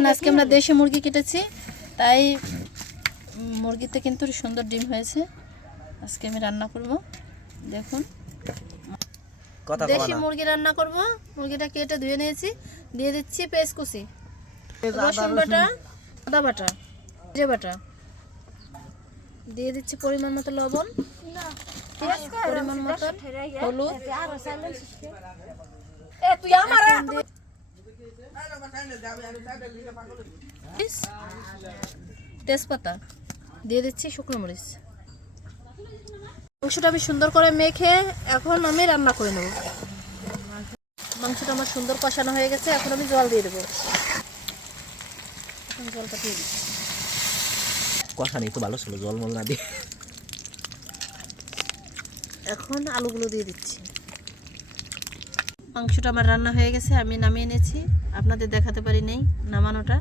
দেখুন আজকে আমরা দেশি মুরগি কেটেছি, তাই মুরগিতে কিন্তু সুন্দর ডিম হয়েছে। আজকে আমি রান্না করব। দেখুন দেশি মুরগি রান্না করব। মুরগিটা কেটে ধুয়ে নিয়েছি, দিয়ে দিচ্ছি পেঁয়াজ কুচি, রসুন বাটা, আদা বাটা, জিরে বাটা, দিয়ে দিচ্ছি পরিমাণ মতো লবণ, পরিমাণ মতো হলুদ, তেজপাতা, দিয়ে দিচ্ছি শুকনো মরিচ। মাংসটা আমি সুন্দর করে মেখে এখন আমি রান্না করে নেব। মাংসটা আমার সুন্দর কষানো হয়ে গেছে, এখন আমি জল দিয়ে দেবো। এখন জলটা দিয়ে দিচ্ছি। কষানি তো ভালো ছিল, জল মল না দিয়ে। এখন আলুগুলো দিয়ে দিচ্ছি। মাংসটা আমার রান্না হয়ে গেছে, আমি নামিয়ে নিয়েছি। আপনাদের দেখাতে পারি নাই নামানোটা।